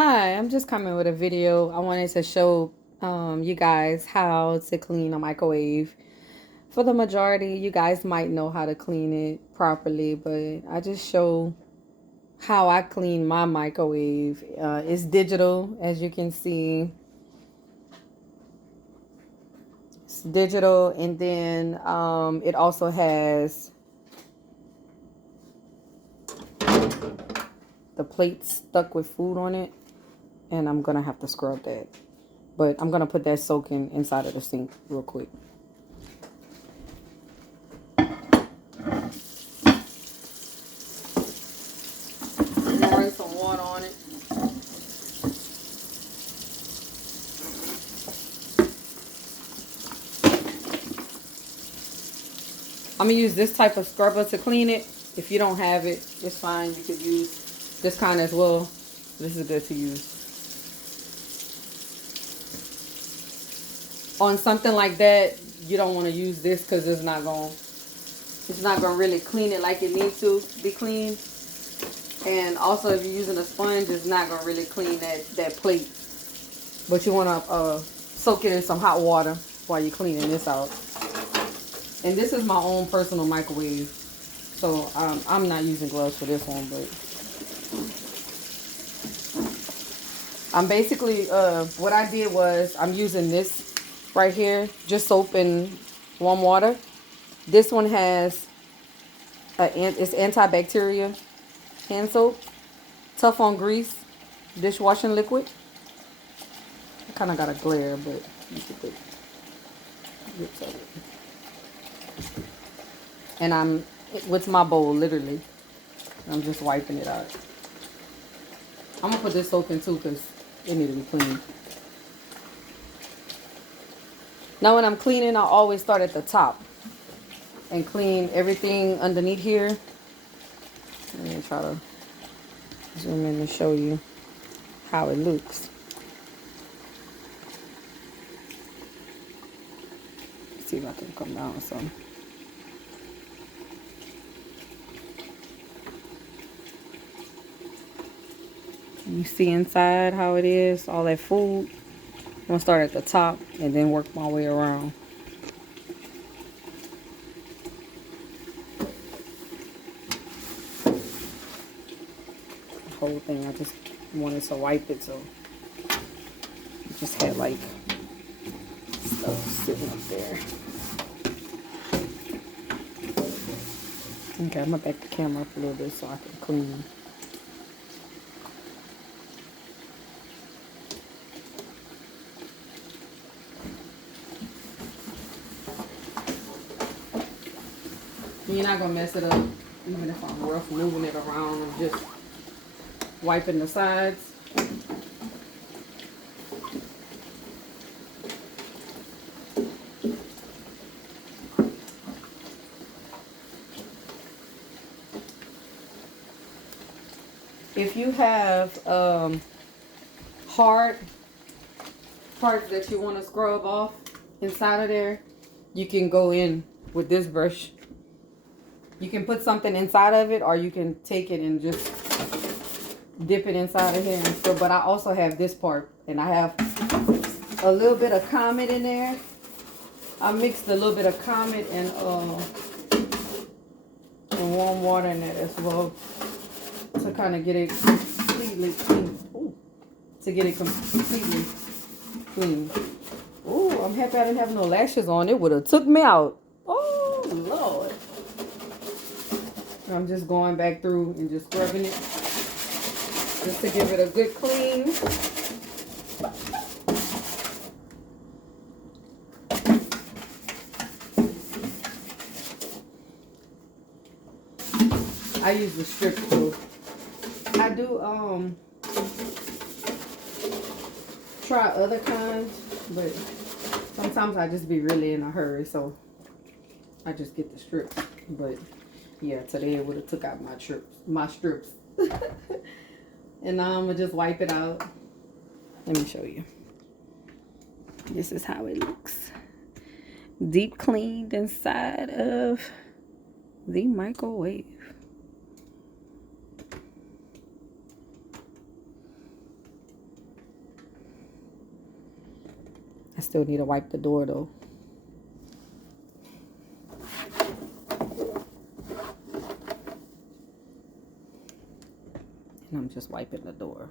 Hi, I'm just coming with a video. I wanted to show you guys how to clean a microwave. For the majority, you guys might know how to clean it properly, but I just show how I clean my microwave. It's digital, as you can see. It's digital, and then it also has the plate stuck with food on it, and I'm gonna have to scrub that. But I'm gonna put that soaking inside of the sink real quick. Pouring some water on it. I'm gonna use this type of scrubber to clean it. If you don't have it, it's fine. You could use this kind as well. This is good to use. On something like that, you don't want to use this because it's not gonna really clean it like it needs to be cleaned. And also, if you're using a sponge, it's not gonna really clean that plate. But you wanna soak it in some hot water while you're cleaning this out. And this is my own personal microwave, so I'm not using gloves for this one, but I'm basically, what I did was I'm using this right here, just soap and warm water. This one has, it's antibacterial hand soap, tough on grease, dishwashing liquid. I kind of got a glare, but you can put grips of it. And I'm, with my bowl, literally, I'm just wiping it out. I'm gonna put this soap in too because it need to be clean. Now when I'm cleaning, I always start at the top and clean everything underneath here. Let me try to zoom in and show you how it looks. Let's see if I can come down some. You see inside how it is, all that food. I'm gonna start at the top and then work my way around. The whole thing, I just wanted to wipe it, so I just had like stuff sitting up there. Okay, I'm gonna back the camera up a little bit so I can clean. You're not gonna mess it up, even if I'm rough moving it around and just wiping the sides. If you have hard parts that you want to scrub off inside of there, you can go in with this brush. You can put something inside of it, or you can take it and just dip it inside of here and stuff. But I also have this part, and I have a little bit of Comet in there. I mixed a little bit of Comet and warm water in there as well to kind of get it completely clean. Ooh, to get it completely clean. Ooh, I'm happy I didn't have no lashes on. It would have took me out. Oh, Lord. I'm just going back through and just scrubbing it just to give it a good clean. I use the strip tool. I do try other kinds, but sometimes I just be really in a hurry, so I just get the strips. But yeah, today it would have took out my strips. And now I'm gonna just wipe it out. Let me show you. This is how it looks. Deep cleaned inside of the microwave. I still need to wipe the door though. And I'm just wiping the door.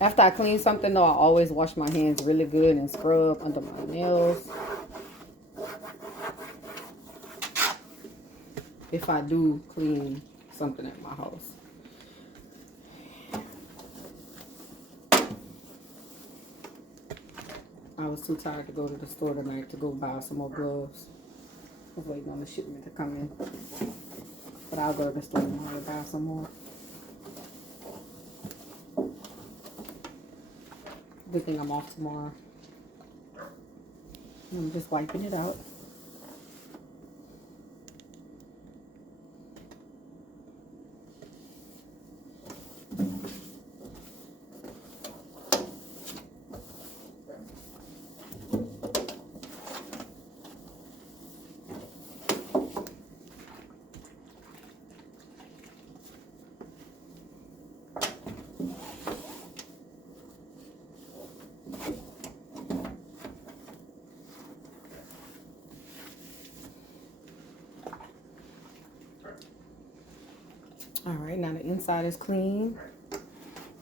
After I clean something though, I always wash my hands really good and scrub under my nails. If I do clean something at my house. I was too tired to go to the store tonight to go buy some more gloves. I was waiting on the shipment to come in. But I'll go to the store tomorrow to buy some more. Good thing I'm off tomorrow. I'm just wiping it out. All right, now the inside is clean.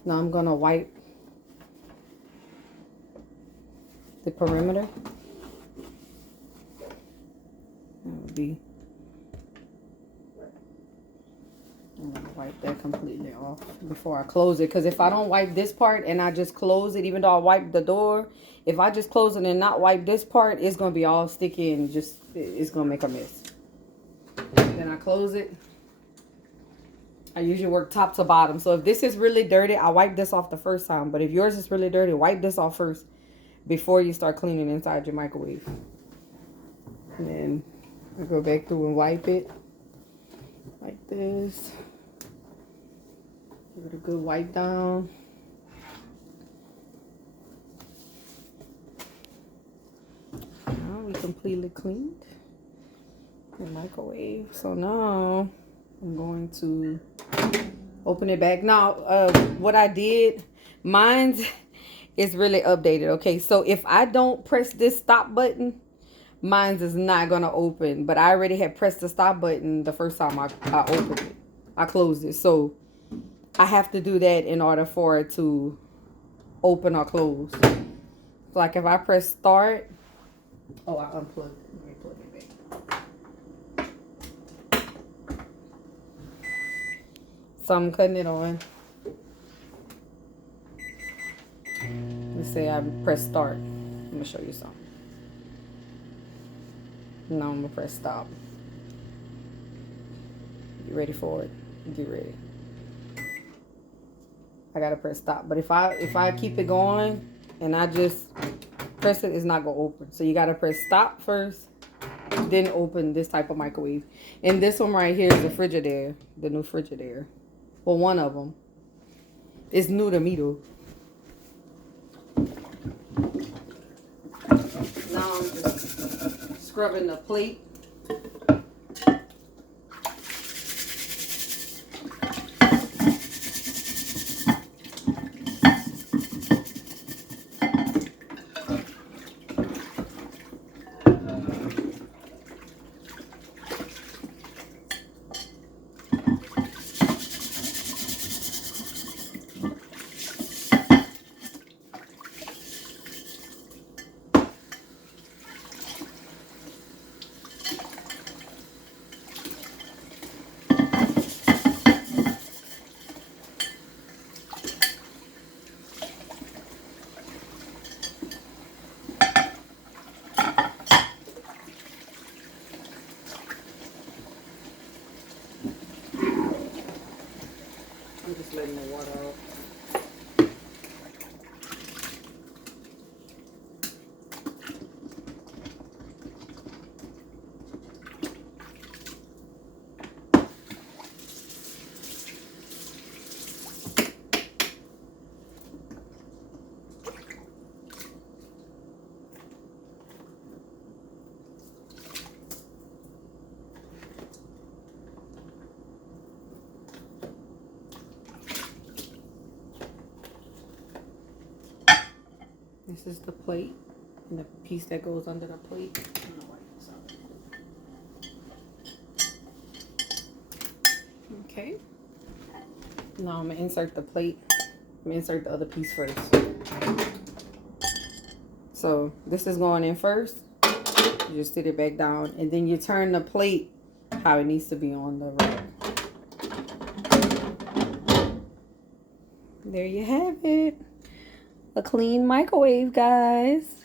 Now I'm gonna wipe the perimeter. I'm gonna wipe that completely off before I close it. Because if I don't wipe this part and I just close it, even though I wipe the door, if I just close it and not wipe this part, it's gonna be all sticky and just, it's gonna make a mess. Then I close it. I usually work top to bottom. So if this is really dirty, I wipe this off the first time. But if yours is really dirty, wipe this off first before you start cleaning inside your microwave. And then I go back through and wipe it like this. Give it a good wipe down. Now we completely cleaned the microwave. So now I'm going to open it back. Now, what I did, mine is really updated. Okay, so if I don't press this stop button, mine is not going to open. But I already had pressed the stop button the first time I opened it. I closed it. So I have to do that in order for it to open or close. Like if I press start. Oh, I unplugged it. Let me plug it back. So I'm cutting it on. Let's say I press start. I'm gonna show you something. Now I'm gonna press stop. You ready for it? Get ready. I gotta press stop. But if I keep it going and I just press it, it's not gonna open. So you gotta press stop first, then open this type of microwave. And this one right here is the Frigidaire, the new Frigidaire. Well, one of them. It's new to me though. Now I'm just scrubbing the plate. This is the plate and the piece that goes under the plate. Okay. Now I'm gonna insert the plate. I'm gonna insert the other piece first. So this is going in first. You just sit it back down, and then you turn the plate how it needs to be on the rack. There you have it. A clean microwave, guys.